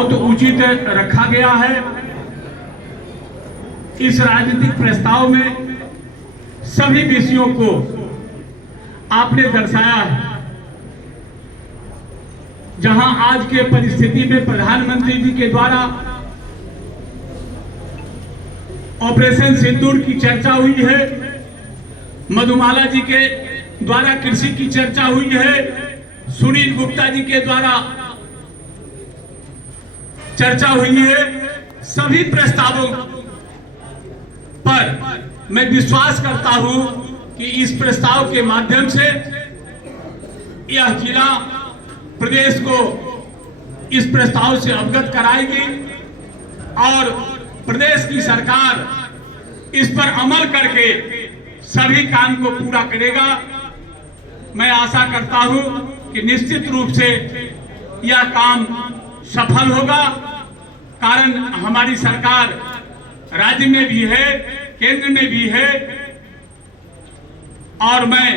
बहुत उचित रखा गया है। इस राजनीतिक प्रस्ताव में सभी विषयों को आपने दर्शाया है। जहां आज के परिस्थिति में प्रधानमंत्री जी के द्वारा ऑपरेशन सिंदूर की चर्चा हुई है, मधुमाला जी के द्वारा कृषि की चर्चा हुई है, सुनील गुप्ता जी के द्वारा चर्चा हुई है। सभी प्रस्तावों पर मैं विश्वास करता हूं कि इस प्रस्ताव के माध्यम से यह जिला प्रदेश को इस प्रस्ताव से अवगत कराएगी और प्रदेश की सरकार इस पर अमल करके सभी काम को पूरा करेगा। मैं आशा करता हूं कि निश्चित रूप से यह काम सफल होगा, कारण हमारी सरकार राज्य में भी है, केंद्र में भी है और मैं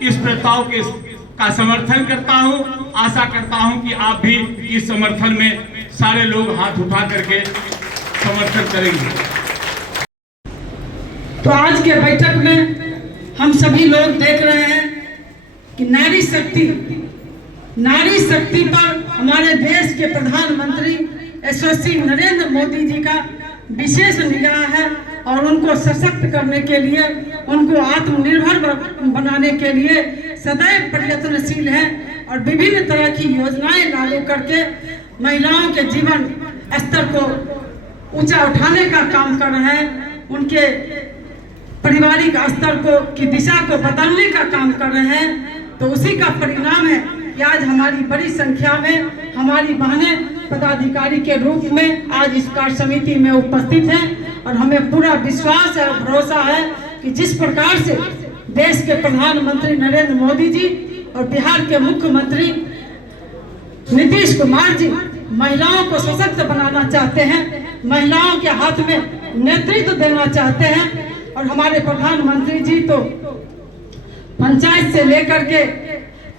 इस प्रस्ताव का समर्थन करता हूं। आशा करता हूं कि आप भी इस समर्थन में सारे लोग हाथ उठा करके समर्थन करेंगे। तो आज के बैठक में हम सभी लोग देख रहे हैं कि नारी शक्ति पर हमारे देश के प्रधानमंत्री यशस्वी नरेंद्र मोदी जी का विशेष निगाह है और उनको सशक्त करने के लिए, उनको आत्मनिर्भर बनाने के लिए सदैव प्रयत्नशील है और विभिन्न तरह की योजनाएं लागू करके महिलाओं के जीवन स्तर को ऊंचा उठाने का काम कर रहे हैं, उनके पारिवारिक स्तर की दिशा को बदलने का काम कर रहे हैं। तो उसी का परिणाम है कि आज हमारी बड़ी संख्या में हमारी बहनें पदाधिकारी के रूप में आज इस कार्य समिति में उपस्थित हैं और हमें पूरा विश्वास है और भरोसा है कि जिस प्रकार से देश के प्रधानमंत्री नरेंद्र मोदी जी और बिहार के मुख्यमंत्री नीतीश कुमार जी महिलाओं को सशक्त बनाना चाहते हैं, महिलाओं के हाथ में नेतृत्व देना चाहते हैं और हमारे प्रधानमंत्री जी तो पंचायत से लेकर के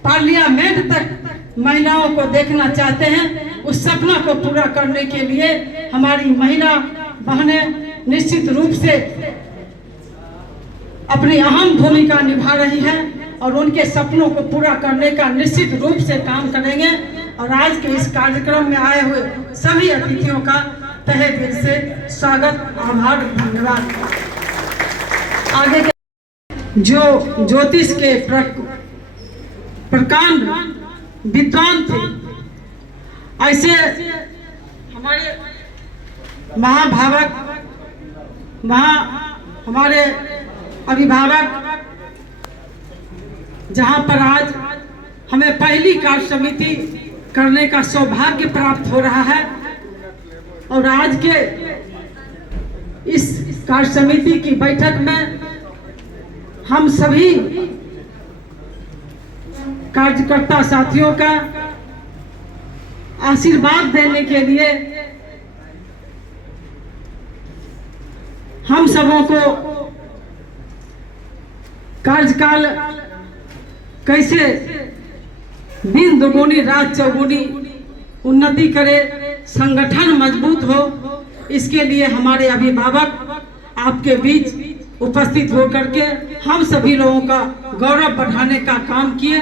पार्लियामेंट तक महिलाओं को देखना चाहते हैं। उस सपना को पूरा करने के लिए हमारी महिला बहनें निश्चित रूप से अपनी अहम भूमिका निभा रही हैं और उनके सपनों को पूरा करने का निश्चित रूप से काम करेंगे। और आज के इस कार्यक्रम में आए हुए सभी अतिथियों का तहे दिल से स्वागत, आभार, धन्यवाद। आगे के जो ज्योतिष के प्रकांड विद्वान थे, ऐसे हमारे हमारे अभिभावक, जहां पर आज हमें पहली कार्य समिति करने का सौभाग्य प्राप्त हो रहा है और आज के इस कार्य समिति की बैठक में हम सभी कार्यकर्ता साथियों का आशीर्वाद देने के लिए हम सबों को कार्यकाल कैसे दिन दुगुनी रात चौगुनी उन्नति करे, संगठन मजबूत हो, इसके लिए हमारे अभिभावक आपके बीच उपस्थित होकर के हम सभी लोगों का गौरव बढ़ाने का काम किए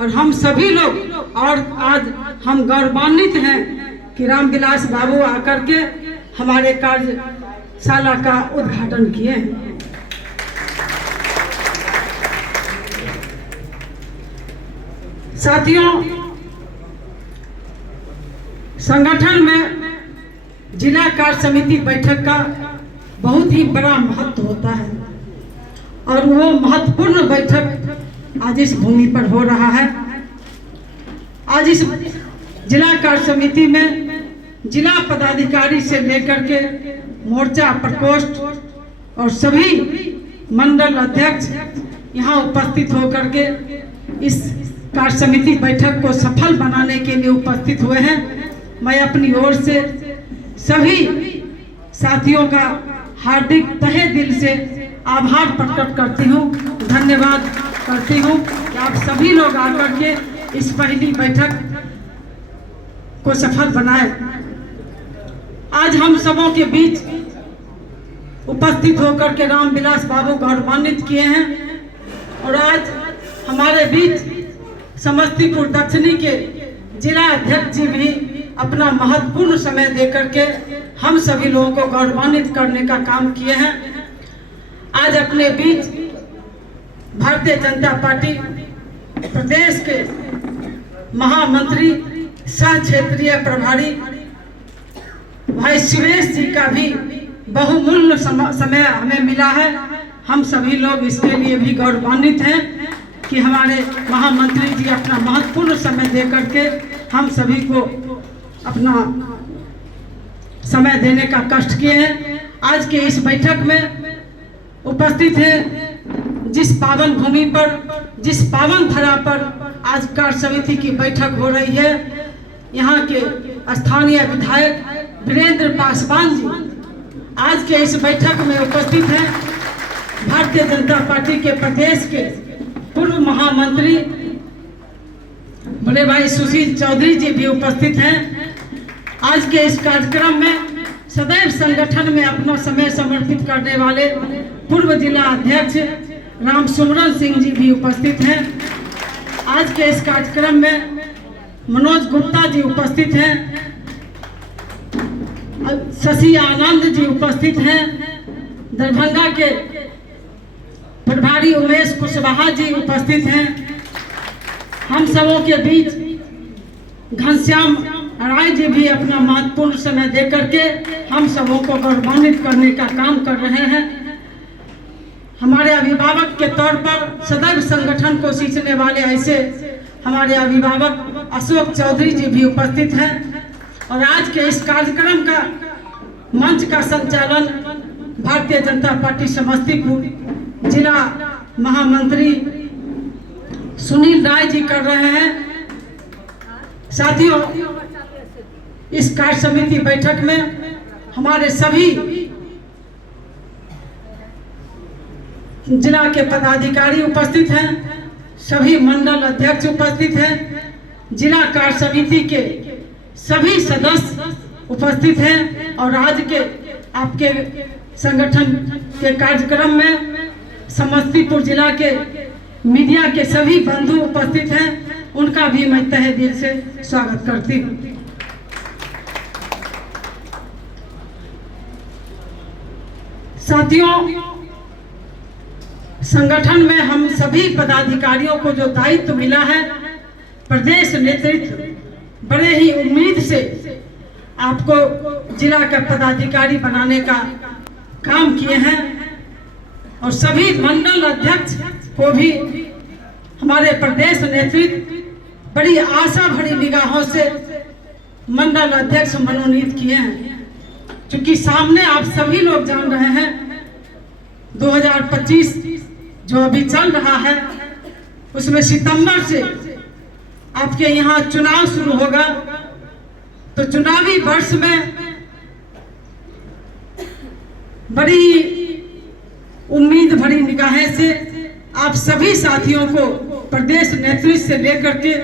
और हम सभी लोग और आज हम गौरवान्वित हैं कि रामविलास बाबू आकर के हमारे कार्यशाला का उद्घाटन किए। साथियों, संगठन में जिला कार्य समिति बैठक का बहुत ही बड़ा महत्व होता है और वो महत्वपूर्ण बैठक आज इस भूमि पर हो रहा है। आज इस जिला कार्य समिति में जिला पदाधिकारी से लेकर के मोर्चा प्रकोष्ठ और सभी मंडल अध्यक्ष यहाँ उपस्थित होकर के इस कार्य समिति बैठक को सफल बनाने के लिए उपस्थित हुए हैं। मैं अपनी ओर से सभी साथियों का हार्दिक तहे दिल से आभार प्रकट करती हूँ, धन्यवाद करती हूँ कि आप सभी लोग आकर के इस पहली बैठक को सफल बनाए। आज हम सबों के बीच उपस्थित होकर के रामविलास बाबू गौरवान्वित किए हैं और आज हमारे बीच समस्तीपुर दक्षिणी के जिला अध्यक्ष जी भी अपना महत्वपूर्ण समय देकर के हम सभी लोगों को गौरवान्वित करने का काम किए हैं। आज अपने बीच भारतीय जनता पार्टी प्रदेश के महामंत्री सह क्षेत्रीय प्रभारी भाई शिवेश जी का भी बहुमूल्य समय हमें मिला है। हम सभी लोग इसके लिए भी गौरवान्वित हैं कि हमारे महामंत्री जी अपना महत्वपूर्ण समय दे करके हम सभी को अपना समय देने का कष्ट किए हैं। आज के इस बैठक में उपस्थित हैं जिस पावन भूमि पर, जिस पावन धरा पर आज कार्य समिति की बैठक हो रही है, यहाँ के स्थानीय विधायक वीरेंद्र पासवान जी आज के इस बैठक में उपस्थित हैं। भारतीय जनता पार्टी के प्रदेश के पूर्व महामंत्री बड़े भाई सुशील चौधरी जी भी उपस्थित हैं। आज के इस कार्यक्रम में सदैव संगठन में अपना समय समर्पित करने वाले पूर्व जिला अध्यक्ष राम सुमरन सिंह जी भी उपस्थित हैं। आज के इस कार्यक्रम में मनोज गुप्ता जी उपस्थित हैं, शशि आनंद जी उपस्थित हैं, दरभंगा के प्रभारी उमेश कुशवाहा जी उपस्थित हैं। हम सबों के बीच घनश्याम राय जी भी अपना महत्वपूर्ण समय दे करके हम सबों को गौरवान्वित करने का काम कर रहे हैं। हमारे अभिभावक के तौर पर सदैव संगठन को सींचने वाले ऐसे हमारे अभिभावक अशोक चौधरी जी भी उपस्थित हैं और आज के इस कार्यक्रम का मंच का संचालन भारतीय जनता पार्टी समस्तीपुर जिला महामंत्री सुनील राय जी कर रहे हैं। साथियों, इस कार्य समिति बैठक में हमारे सभी जिला के पदाधिकारी उपस्थित हैं, सभी मंडल अध्यक्ष उपस्थित हैं, जिला कार्य समिति के सभी सदस्य उपस्थित हैं और आज के आपके संगठन के कार्यक्रम में समस्तीपुर जिला के मीडिया के सभी बंधु उपस्थित हैं, उनका भी मैं तहे दिल से स्वागत करती हूँ। साथियों, संगठन में हम सभी पदाधिकारियों को जो दायित्व मिला है, प्रदेश नेतृत्व बड़े ही उम्मीद से आपको जिला का पदाधिकारी बनाने का काम किए हैं और सभी मंडल अध्यक्ष को भी हमारे प्रदेश नेतृत्व बड़ी आशा भरी निगाहों से मंडल अध्यक्ष मनोनीत किए हैं। क्योंकि सामने आप सभी लोग जान रहे हैं 2025 जो अभी चल रहा है, उसमें सितंबर से आपके यहाँ चुनाव शुरू होगा। तो चुनावी वर्ष में बड़ी उम्मीद भरी निगाहें से आप सभी साथियों को प्रदेश नेतृत्व से लेकर के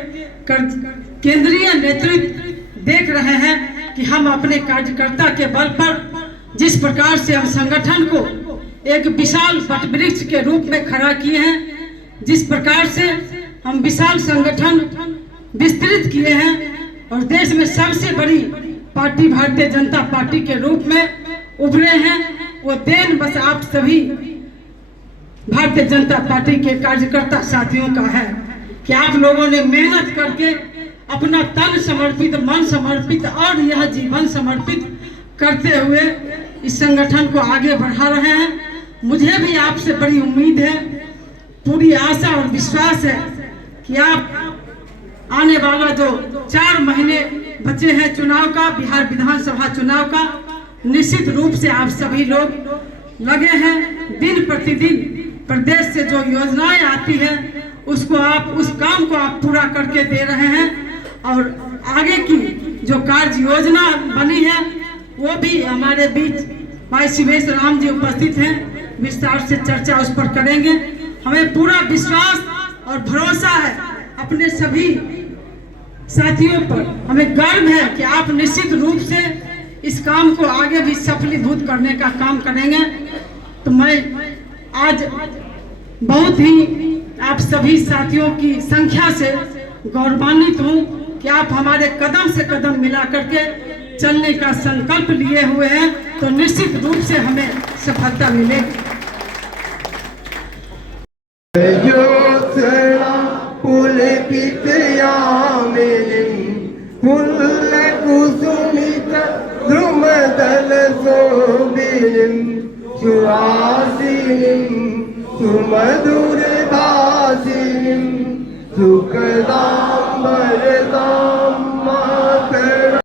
केंद्रीय नेतृत्व देख रहे हैं कि हम अपने कार्यकर्ता के बल पर जिस प्रकार से हम संगठन को एक विशाल वटवृक्ष के रूप में खड़ा किए हैं, जिस प्रकार से हम विशाल संगठन विस्तृत किए हैं और देश में सबसे बड़ी पार्टी भारतीय जनता पार्टी के रूप में उभरे हैं, वो देन बस आप सभी भारतीय जनता पार्टी के कार्यकर्ता साथियों का है कि आप लोगों ने मेहनत करके अपना तन समर्पित, मन समर्पित और यह जीवन समर्पित करते हुए इस संगठन को आगे बढ़ा रहे हैं। मुझे भी आपसे बड़ी उम्मीद है, पूरी आशा और विश्वास है कि आप आने वाला जो 4 महीने बचे हैं चुनाव का, बिहार विधानसभा चुनाव का, निश्चित रूप से आप सभी लोग लगे हैं। दिन प्रतिदिन प्रदेश से जो योजनाएं आती है उसको आप, उस काम को आप पूरा करके दे रहे हैं और आगे की जो कार्य योजना बनी है वो भी हमारे बीच भाई शिवेश राम जी उपस्थित हैं, विस्तार से चर्चा उस पर करेंगे। हमें पूरा विश्वास और भरोसा है अपने सभी साथियों पर, हमें गर्व है कि आप निश्चित रूप से इस काम को आगे भी सफलीभूत करने का काम करेंगे। तो मैं आज बहुत ही आप सभी साथियों की संख्या से गौरवान्वित हूँ कि आप हमारे कदम से कदम मिला करके चलने का संकल्प लिए हुए हैं, तो निश्चित रूप से हमें सफलता मिलेगी। सुखदां वरदां मातरम्।